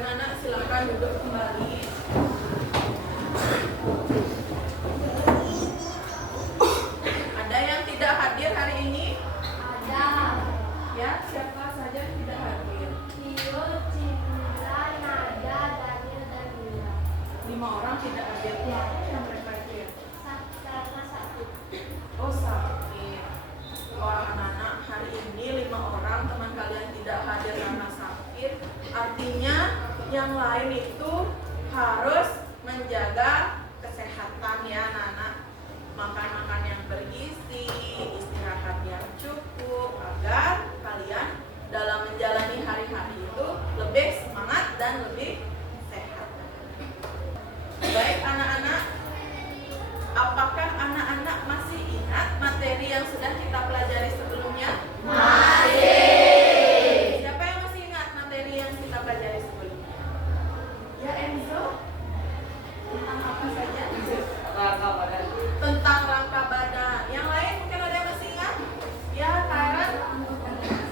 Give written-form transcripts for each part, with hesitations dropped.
anak-anak silakan duduk kembali. Ada yang tidak hadir hari ini? Ada. Ya, siapa saja yang tidak hadir? Tio, Cimila, Nada, Daniel, dan Mila. 5 orang tidak hadir. Ya. Yang mereka itu ya? Karena satu. Oh, sakit. Wah, anak-anak, hari ini 5 orang teman kalian tidak hadir karena sakit. Artinya yang lain itu harus menjaga kesehatan ya anak-anak. Makan-makan yang bergizi, istirahat yang cukup agar kalian dalam menjalani hari-hari itu lebih semangat dan lebih sehat. Baik anak-anak, apakah anak-anak masih ingat materi yang sudah kita pelajari sebelumnya? Masih. Siapa yang masih ingat materi yang kita pelajari sebelumnya? Ya Enzo? Tentang apa saja? Tentang rangka badan. Yang lain mungkin ada yang masih ingat? Ya Karen?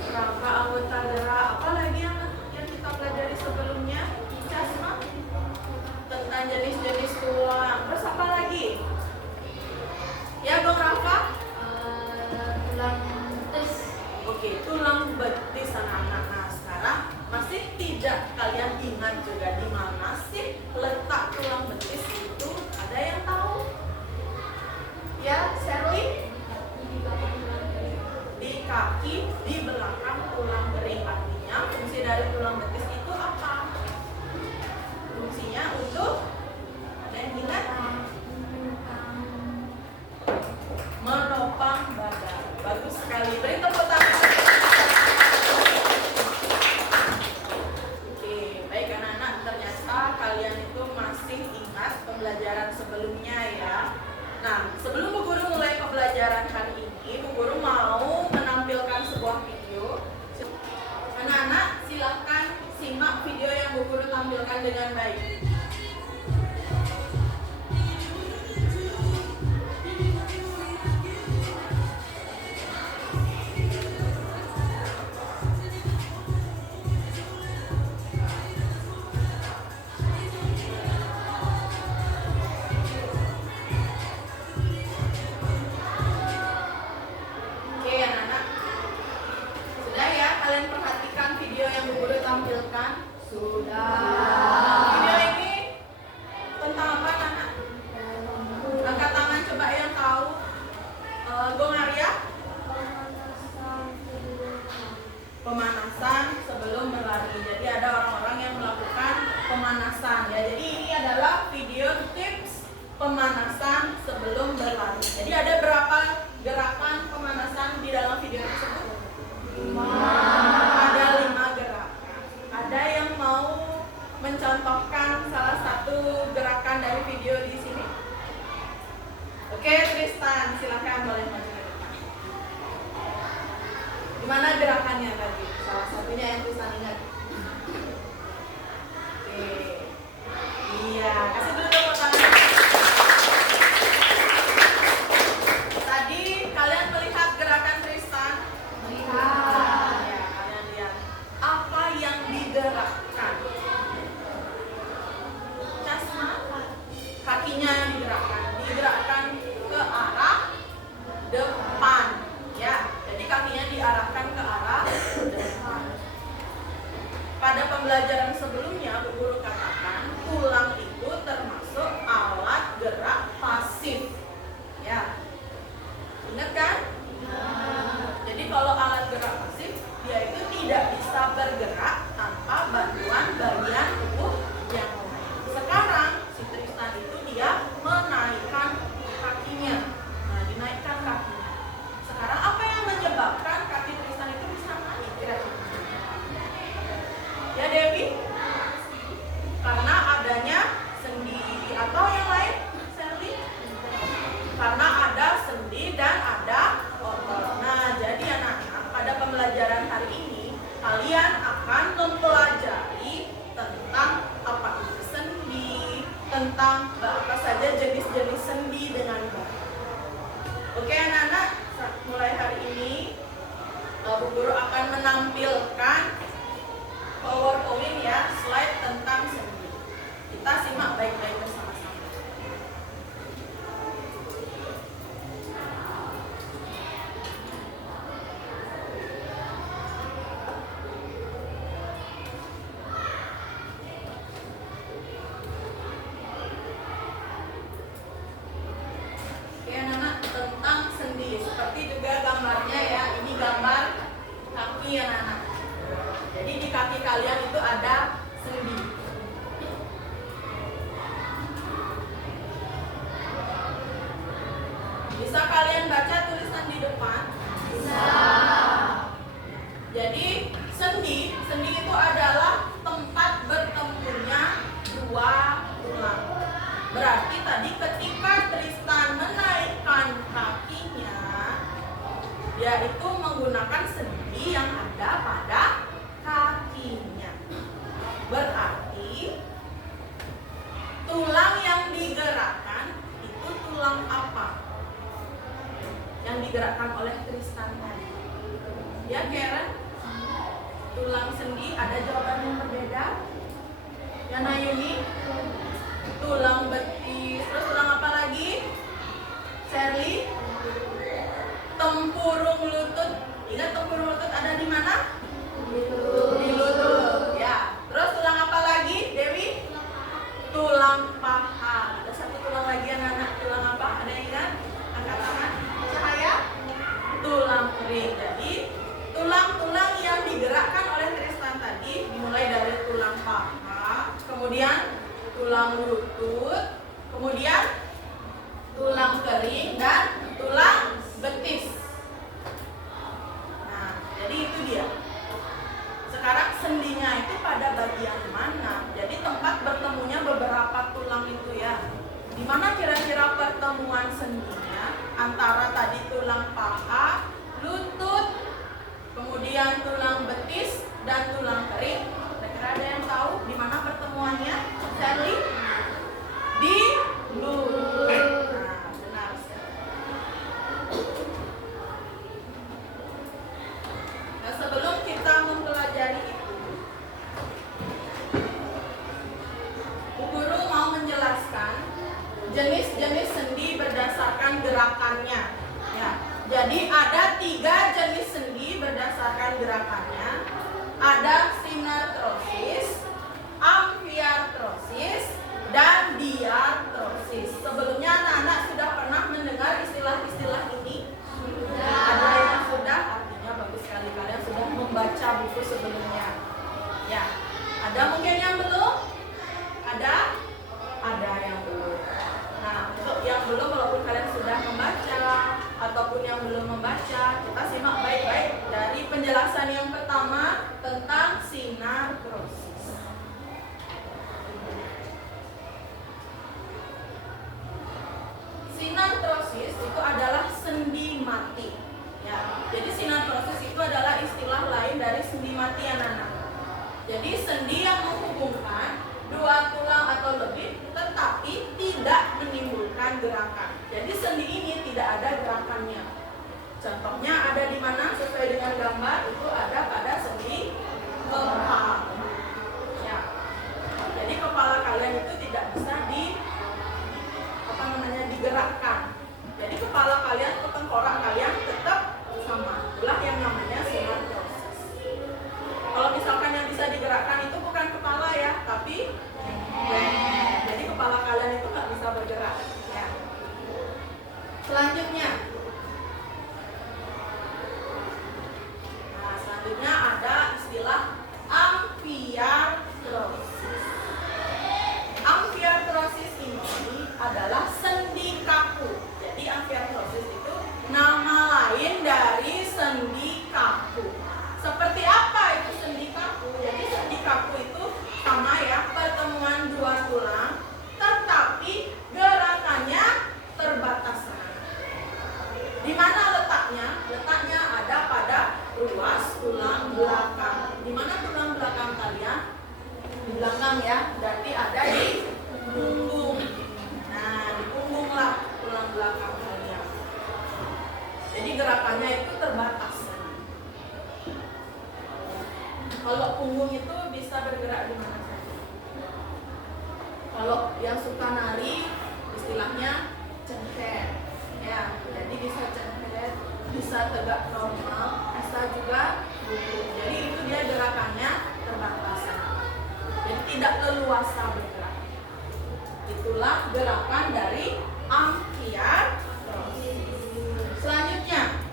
Rangka anggota gerak. Apa lagi yang kita pelajari sebelumnya? Casma? Tentang jenis-jenis tulang. Terus apa lagi? Ya Bang Rafa? Tulang betis. Oke, tulang betis anak-anak. Nah, sekarang masih tidak kalian ingat juga di mana sih letak tulang betis itu? Ada yang tahu? Ya, Sherly? Di kaki, di belakang tulang kering. Artinya fungsi dari tulang betis itu apa? Fungsinya untuk ada yang ingat? Menopang badan. Bagus sekali. Beri tepuk tangan. Oke, baik anak-anak, ternyata kalian itu masih ingat pembelajaran sebelumnya ya. Nah, sebelum Bu Guru mulai pembelajaran hari ini, Bu Guru mau menampilkan sebuah video. Anak-anak, silakan simak video yang Bu Guru tampilkan dengan baik. Oke anak-anak, sudah ya kalian perhatikan video yang Bu Guru tampilkan? Sudah. Video ini tentang apa anak-anak? Angkat tangan coba yang tahu. Gong Arya? Pemanasan sebelum berlari. Jadi ada orang-orang yang melakukan pemanasan ya. Jadi ini adalah video tips pemanasan sebelum berlari. Jadi ada berapa gerakan pemanasan di dalam video tersebut? 5. Ada 5 gerakan. Ada yang mau mencontohkan salah satu gerakan dari video di sini? Oke, Tristan, silakan boleh maju ke depan. Gimana gerakannya tadi? Salah satunya yang Tristan ingat. Oke. Iya, kasih dulu tepuk tangan. Tadi kalian melihat gerakan Tristan? Melihat. Ya, kalian lihat. Apa yang digerakkan? Casma? Kakinya yang digerakkan. Digerakkan ke arah depan. Ya, jadi kakinya diarahkan ke arah depan. Pada pembelajaran sebelumnya, Bu Guru katakan tulang itu termasuk alat gerak pasif. Ya, ingat kan? Jadi kalau alat gerak pasif, dia itu tidak bisa bergerak tanpa bantuan bagian tubuh yang lain. Sekarang si Tristan itu dia menaikkan kakinya. Nah, dinaikkan kakinya. Sekarang apa yang menyebabkan kaki Tristan itu bisa naik kira-kira? Ya Dewi? Karena adanya sendi atau yang lain? Sally? Karena ada sendi dan ada otot. Nah, jadi anak-anak, pada pembelajaran hari ini kalian akan mempelajari tentang apa itu sendi, tentang apa saja jenis-jenis sendi dengan baik. Oke anak-anak, mulai hari ini Bu Guru akan menampilkan PowerPoint ya, slide tentang Kita simak baik-baik bersama-sama. Oke anak-anak, tentang sendi. Seperti juga gambarnya ya. Ini gambar kaki anak-anak. Jadi di kaki kalian itu ada sendi. Bisa kalian baca tulisan di depan? Bisa. Jadi sendi itu adalah tempat bertemunya dua tulang. Berarti tadi ketika Tristan menaikkan kakinya, dia itu menggunakan sendi yang ada pada kakinya. Berarti tulang yang digerakkan itu tulang apa? Yang digerakkan oleh Tristan tadi. Ya Karen? Tulang sendi, ada jawaban yang berbeda? Ya Nayuni? Tulang betis. Terus tulang apa lagi? Sherly? Tempurung lutut. Ingat tempurung lutut ada di mana? Di lutut. Ya. Terus tulang apa lagi, Dewi? Tulang paha. Ada satu tulang lagi anak-anak. Tulang apa? Ada yang ingat? Angkat tangan. Cahaya? Tulang kering. Jadi tulang-tulang yang digerakkan oleh Tristan tadi dimulai dari tulang paha, kemudian tulang lutut, kemudian tulang kering dan tulang betis. Nah, jadi itu dia. Sekarang sendinya itu pada bagian mana? Jadi tempat bertemunya beberapa tulang itu ya. Di mana kira-kira pertemuan sendinya antara tadi tulang paha, lutut, kemudian tulang betis dan tulang kering? Kira-kira ada yang tahu di mana pertemuannya? Sherly? Di lutut. Nah, benar sekali. Nah, sebelum kita mempelajari itu, Bu Guru mau menjelaskan jenis-jenis sendi berdasarkan gerakannya. Ya, jadi ada 3 jenis sendi berdasarkan gerakannya. Ada sinartrosis, amfiartrosis, dan diartrosis. Sebelumnya anak-anak sudah pernah mendengar istilah-istilah ini? Ada yang sudah? Artinya bagus sekali, kalian sudah membaca buku sebelumnya. Ya, ada mungkin yang belum? Ada yang belum. Nah, untuk yang belum, walaupun kalian sudah membaca ataupun yang belum membaca, kita simak baik-baik dari penjelasan yang pertama tentang sinartrosis. Sinartrosis itu adalah sendi mati. Ya, jadi sinartrosis itu adalah istilah lain dari sendi mati anak-anak. Jadi sendi yang menghubungkan 2 tulang atau lebih tetapi tidak menimbulkan gerakan. Jadi sendi ini tidak ada gerakannya. Contohnya ada di mana? Sesuai dengan gambar itu ada pada sendi kepala. Ya. Jadi kepala kalian itu tidak bisa digerakkan. Jadi kepala kalian atau tengkorak kalian tetap sama. Itulah yang namanya sinartrosis. Kalau misalkan yang bisa digerakkan itu bukan kepala ya, tapi jadi kepala kalian itu nggak bisa bergerak. Ya. Selanjutnya, selanjutnya ada istilah amfiartrosis. Amfiartrosis ini adalah sendi kaku. Jadi amfiartrosis itu nama lain dari sendi kaku. Seperti apa itu sendi kaku? Jadi sendi kaku itu sama ya, pertemuan 2 tulang, tetapi gerakannya terbatas. Di mana letaknya? Letaknya ada pada ruas tulang belakang. Di mana tulang belakang kalian? Di belakang ya, berarti ada di punggung. Nah, di punggung lah tulang belakang kalian. Jadi gerakannya itu terbatas. Kalau punggung itu bisa bergerak di mana saja? Kalau yang suka nari, istilahnya cengket. Ya, jadi bisa cengket, bisa tegak normal, bisa juga lutut. Jadi itu dia gerakannya terbatas. Jadi tidak leluasa bergerak. Itulah gerakan dari amfiatrosis. Selanjutnya,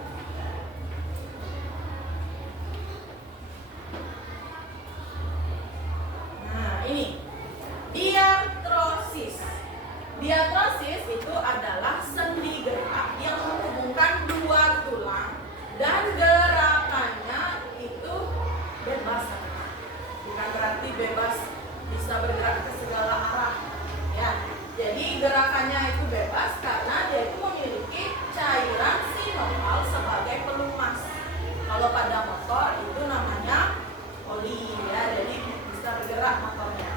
nah ini diartrosis. Diartrosis itu adalah sendi gerak yang menghubungkan dua tulang dan gerakannya itu bebas. Bukan berarti bebas bisa bergerak ke segala arah. Ya, jadi gerakannya itu bebas karena dia itu memiliki cairan sinoval sebagai pelumas. Kalau pada motor itu namanya oli, ya, jadi bisa bergerak motornya.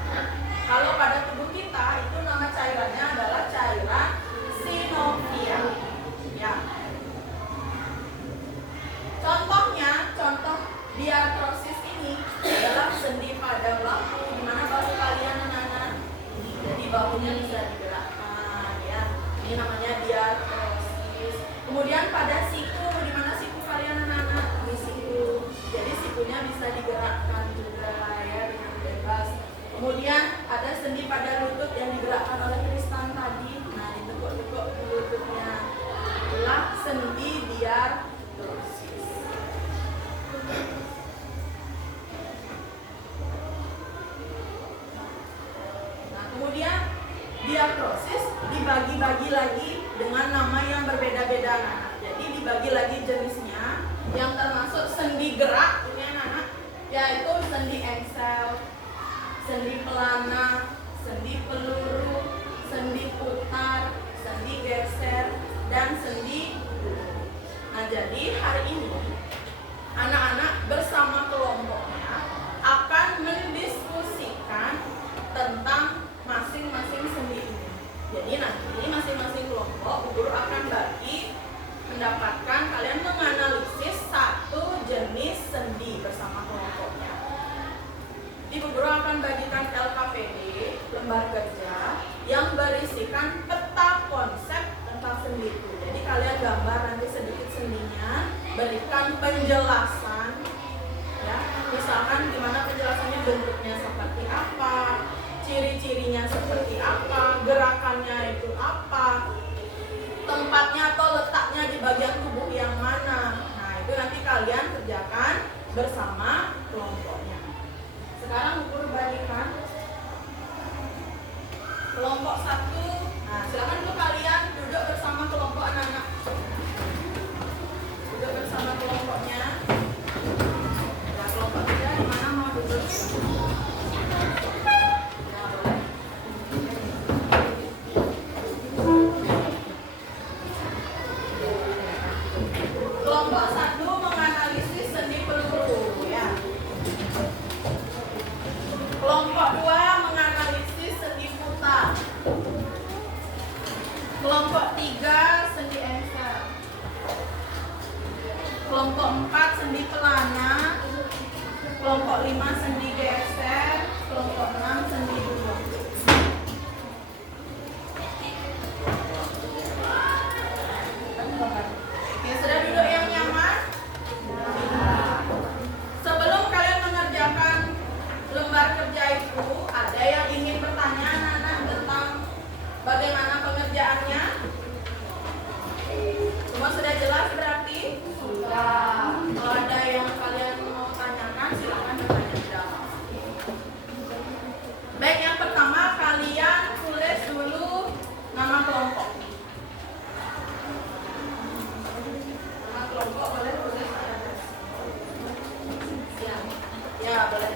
Kalau pada tubuh kita itu nama cairannya adalah cairan sinovia. Ya. Contoh diartrosis ini adalah sendi pada bahu. Di mana bahu kalian anak-anak? Jadi bahunya bisa digerakkan, ya. Ini namanya diartrosis. Kemudian pada siku, di mana siku kalian anak-anak? Di siku. Jadi sikunya bisa digerakkan juga, ya, dengan bebas. Kemudian ada sendi pada lutut yang digerakkan oleh Tristan tadi. Nah, ditekuk-tekuk lututnya. Itulah sendi diartrosis. Nah, kemudian diartrosis dibagi-bagi lagi dengan nama yang berbeda-beda, anak. Jadi dibagi lagi jenisnya, yang termasuk sendi gerak, ini anak, yaitu sendi engsel, sendi pelana, sendi peluru, sendi putar, sendi geser, dan sendi duduk. Nah, jadi hari ini anak-anak bersama kelompoknya akan mendiskusikan tentang masing-masing sendi ini. Jadi nanti masing-masing kelompok guru akan bagi mendapatkan kalian menganalisis satu jenis sendi bersama kelompoknya. Ibu guru akan bagikan LKPD, lembar kerja, yang berisikan peta konsep tentang sendi itu. Jadi kalian gambar nanti sedikit sendinya, berikan penjelasan, ya. Misalkan gimana penjelasannya, bentuknya seperti apa, ciri-cirinya seperti apa, gerakannya itu apa, tempatnya atau letaknya di bagian tubuh yang mana. Nah, itu nanti kalian kerjakan bersama kelompoknya. Sekarang guru bagikan kelompok 1. Nah, silakan dulu kalian duduk bersama kelompok anak-anak. Duduk bersama kelompoknya. Ya, kelompok 3 di mana mau duduk? Ya, boleh. Kelompok 1 menganalisis sendi peluru, ya. Kelompok 2 menganalisis sendi putar. Kelompok 3 sendi engsel. Kelompok 4 sendi pelana. Kelompok 5 sendi geser. Kelompok 6 sendi duduk. Oke, sudah duduk yang nyaman? Sebelum kalian mengerjakan lembar kerja itu, ada yang ingin bertanya anak-anak tentang bagaimana pengerjaannya? Semua sudah jelas berarti? Sudah. Kalau ada yang kalian mau tanyakan, silakan bertanya di dalam. Baik, yang pertama kalian tulis dulu nama kelompok. Nama kelompok boleh tulis. Ya, ya boleh.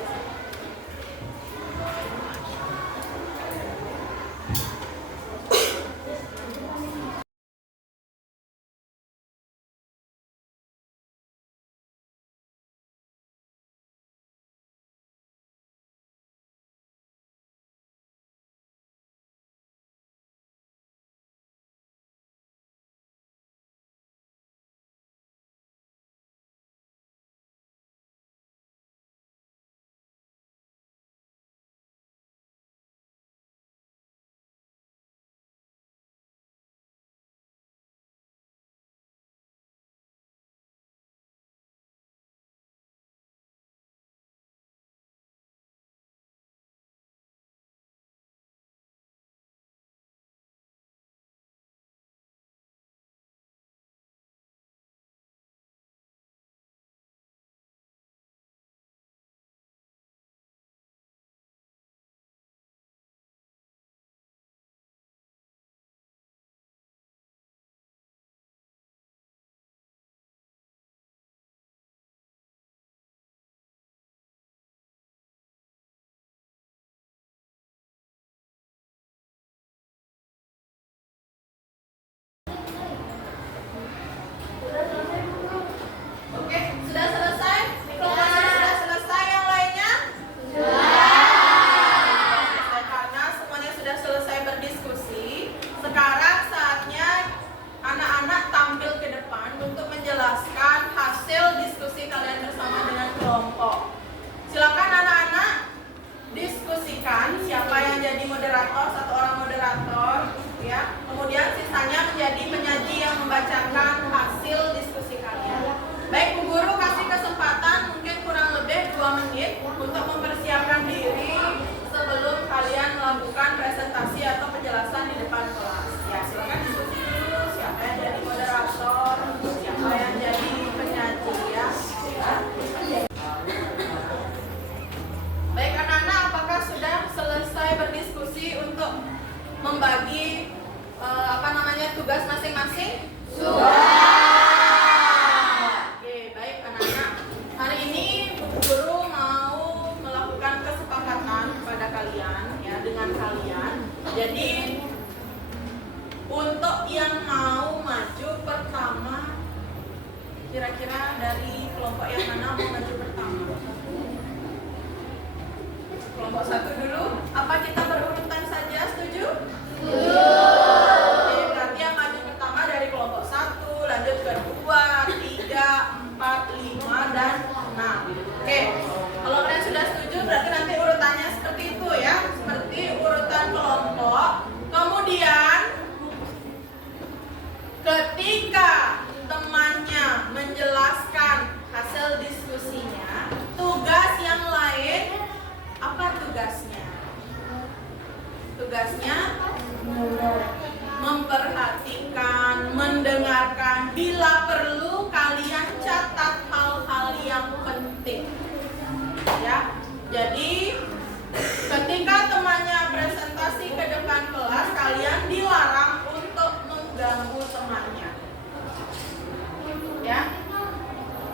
diskusikan siapa yang jadi moderator, satu orang moderator, ya. Kemudian sisanya menjadi penyaji yang membacakan hasil diskusi kalian. Baik, Bu Guru kasih kesempatan mungkin kurang lebih 2 menit untuk mempersiapkan diri sebelum kalian melakukan presentasi atau penjelasan di depan kelas. Ya, silakan diskusi dulu siapa yang jadi moderator, siapa yang jadi penyaji, ya. Baik anak-anak, apakah sudah selesai berdiskusi untuk membagi tugas masing-masing? Sudah. Oke, baik anak-anak. Hari ini Bu Guru mau melakukan kesepakatan kepada kalian, ya, dengan kalian. Jadi untuk yang mau maju pertama, kira-kira dari kelompok yang mana mau maju pertama? Kelompok 1 dulu. Apa kita berurutan saja? Setuju? Setuju. Oke, berarti yang maju pertama dari kelompok 1, lanjut ke 2, 3, 4, 5, dan 6. Oke, kalau kalian sudah setuju berarti nanti urutannya seperti itu, ya. Seperti urutan kelompok. Kemudian ketika temannya menjelaskan hasil diskusinya, tugas yang lain apa tugasnya? Tugasnya memperhatikan, mendengarkan, bila perlu kalian catat hal-hal yang penting. Ya. Jadi ketika temannya presentasi ke depan kelas, kalian dilarang untuk mengganggu temannya. Ya.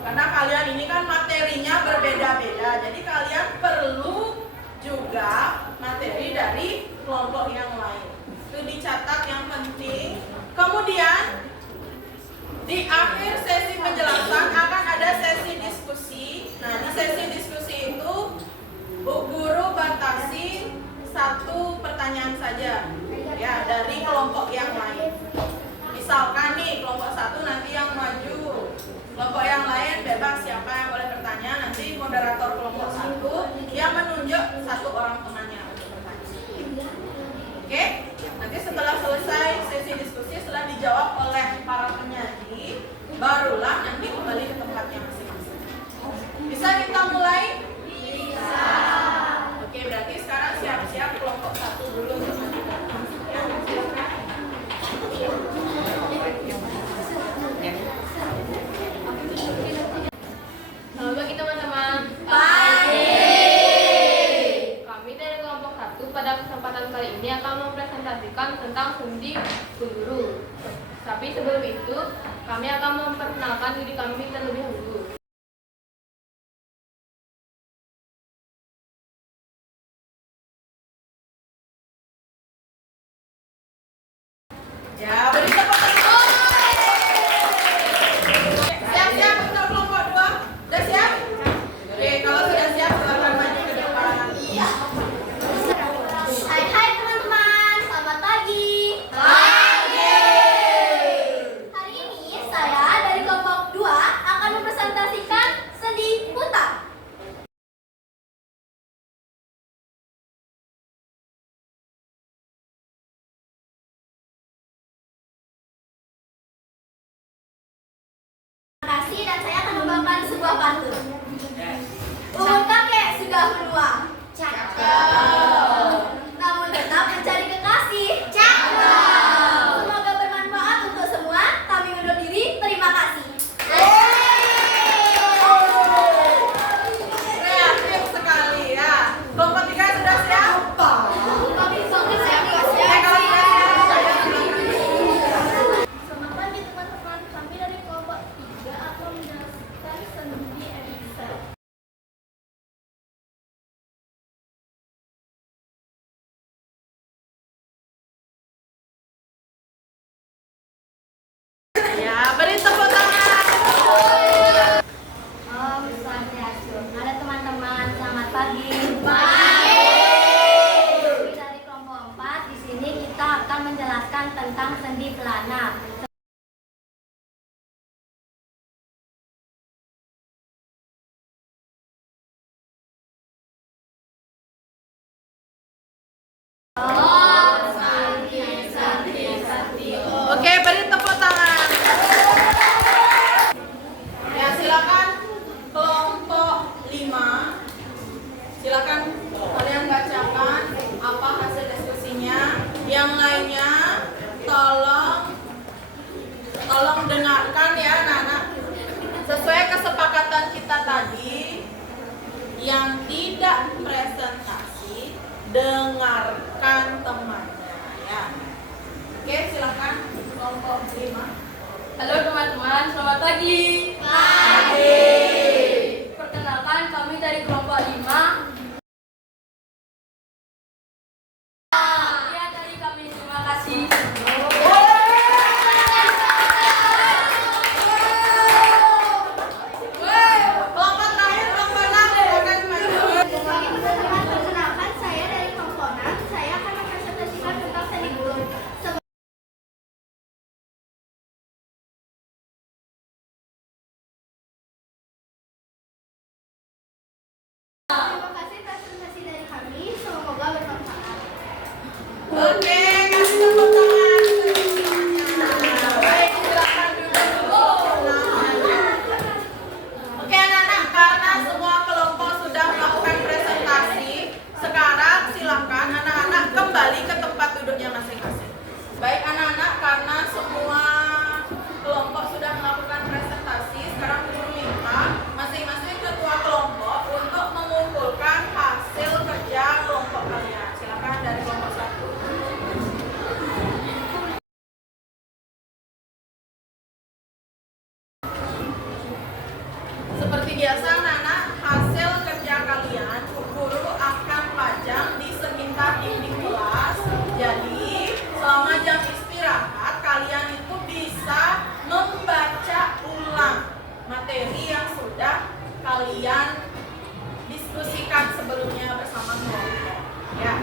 Karena kalian ini kan materinya berbeda-beda. Jadi kalian perlu juga materi dari kelompok yang lain. Itu dicatat yang penting. Kemudian di akhir sesi penjelasan akan ada sesi diskusi. Nah, di sesi diskusi itu Bu Guru batasi 1 pertanyaan saja, ya, dari kelompok yang lain. Misalkan nih kelompok 1 nanti yang maju, kelompok yang lain bebas siapa yang boleh bertanya. Nanti moderator kelompok 1 yang menunjuk 1 orang temannya untuk bertanya. Oke? Nanti setelah selesai sesi diskusi, setelah dijawab oleh para penyaji, barulah nanti kembali ke tempatnya masing-masing. Bisa kita mulai? Bisa. Oke, berarti sekarang siap-siap kelompok 1 dulu untuk maju. Ya, silakan. Halo pagi teman-teman. Pagi. Kami dari kelompok 1 pada kesempatan kali ini akan mempresentasikan tentang sendi guru. Tapi sebelum itu, kami akan memperkenalkan diri kami terlebih dahulu. Ya, beri tepuk tangan. Siap-siap untuk kelompok 2? Sudah siap? Oke, kalau sudah siap silakan maju ke depan. Hai teman-teman, selamat pagi. Pagi. Hari ini saya dari kelompok 2 akan mempresentasikan mendengarkan temannya ya. Oke, silakan kelompok 5. Halo teman-teman, selamat pagi. Pagi. Perkenalkan, kami dari kelompok 5. Ya, dari kami, terima kasih. Kelompok terakhir kelompok 6 silakan maju. Teman-teman, perkenalkan saya dari kelompok 6. Saya akan mempresentasikan tentang seni bulung. Terima kasih presentasi dari kami. Semoga bermanfaat. Oke, kasih tepuk tangan untuk semuanya. Baik, silakan duduk dulu. Oke anak-anak, karena semua kelompok sudah melakukan presentasi, sekarang silakan anak-anak kembali ke tempat duduknya masing-masing. Baik anak-anak, karena semua kelompok sudah melakukan presentasi, sekarang guru minta masing-masing ketua kelompok untuk mengumpulkan hasil kerja kelompok kalian. Silakan dari kelompok 1. Seperti biasa anak-anak, hasil kerja kalian guru akan pajang di sekitar dinding kelas. Jadi selama jam istirahat kalian itu bisa membaca ulang materi yang sudah kalian diskusikan sebelumnya bersama kelompok. Ya,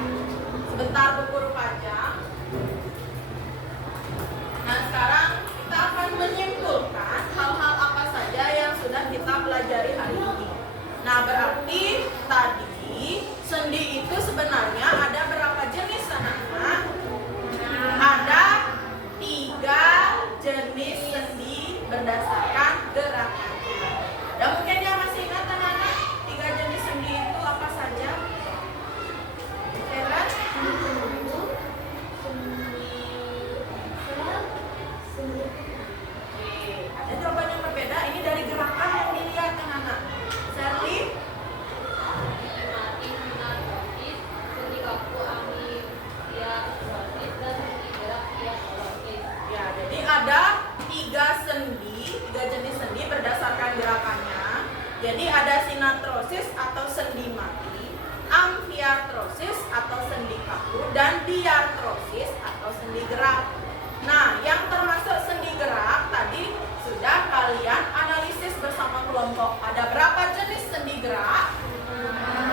sebentar Bu Guru pajang. Nah sekarang kita akan menyimpulkan hal-hal apa saja yang sudah kita pelajari hari ini. Nah berarti tadi sendi itu sebenarnya ada berapa jenis anak-anak? Ada 3 jenis sendi berdasarkan gerakannya. Dan mungkin yang masih ingat anak-anak 3 jenis sendi itu apa saja? Ingat? Oke, ada jawaban yang berbeda. Ini dari gerakan yang dilihat anak-anak. Serli? Ya, jadi ada 3 sendi, 3 jenis sendi berdasarkan gerakannya. Jadi ada sinatrosis atau sendi mati, amfiartrosis atau sendi kaku, dan diartrosis atau sendi gerak. Nah, yang termasuk sendi gerak tadi sudah kalian analisis bersama kelompok. Ada berapa jenis sendi gerak?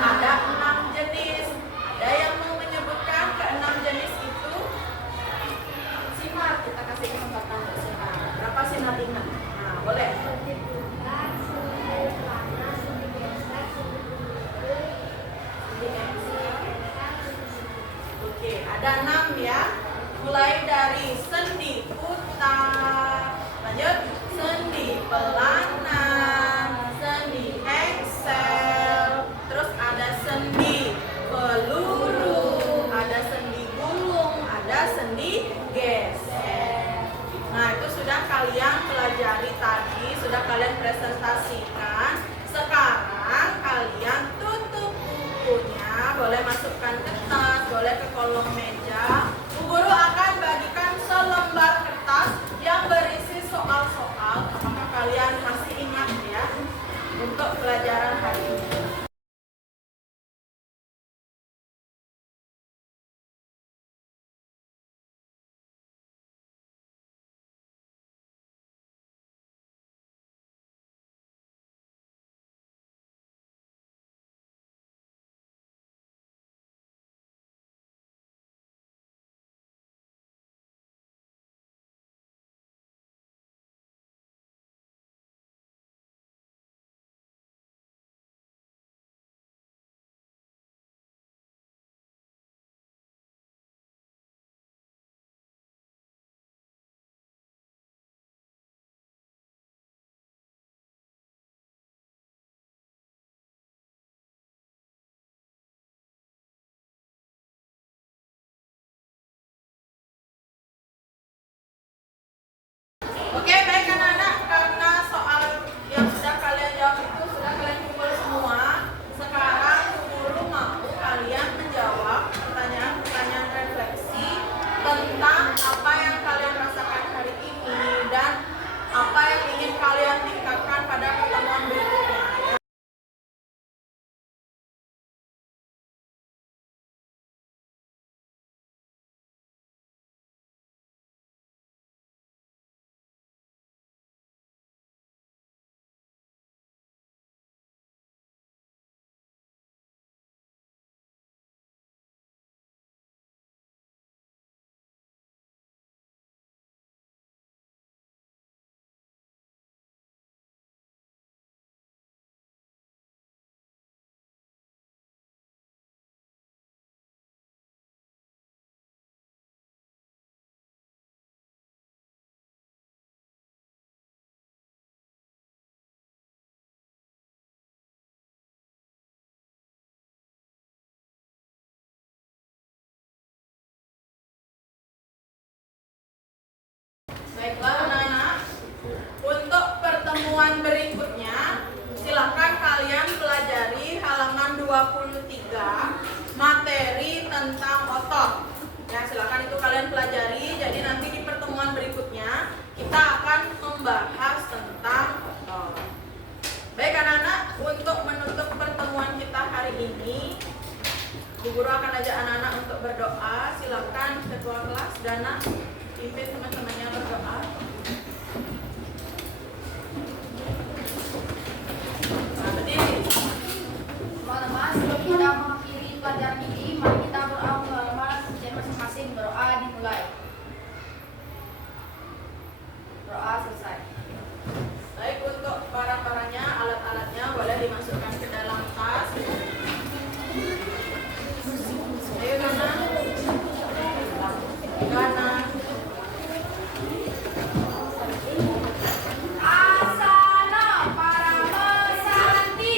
Ada 6 jenis. Ada yang mau menyebutkan ke-6 jenis itu? Sinar, kita kasih kesempatan untuk sinar. Berapa sinar ingat? Nah, boleh. Sendi bulat, sendi panas, sendi gesek, sendi bulat, Sendi eksel. sendi Oke, ada 6 ya. Mulai dari sendi putar, lanjut sendi pelana, sendi eksel, terus ada sendi peluru, ada sendi gulung, ada sendi geser. Nah itu sudah kalian pelajari tadi, sudah kalian presentasikan. Sekarang kalian tutup bukunya, boleh masukkan ke tas, boleh ke kolong meja. Bu Guru akan bagikan selembar kertas yang berisi soal-soal. Apakah kalian masih ingat ya untuk pelajaran hari ini? contoh. Ya, silakan itu kalian pelajari. Jadi nanti di pertemuan berikutnya kita akan membahas tentang contoh. Baik anak-anak, untuk menutup pertemuan kita hari ini, Bu Guru akan ajak anak-anak untuk berdoa. Silakan ketua kelas Dana pimpin teman-temannya berdoa. Nah, berdiri. Teman-teman, sebelum kita mengakhiri pelajaran ini, mari kita berdoa bersama masing-masing. Berdoa dimulai. Berdoa selesai. Baik, untuk barang-barangnya, alat-alatnya boleh dimasukkan ke dalam tas. Ayo Gana. Gana. Asana para mesanti.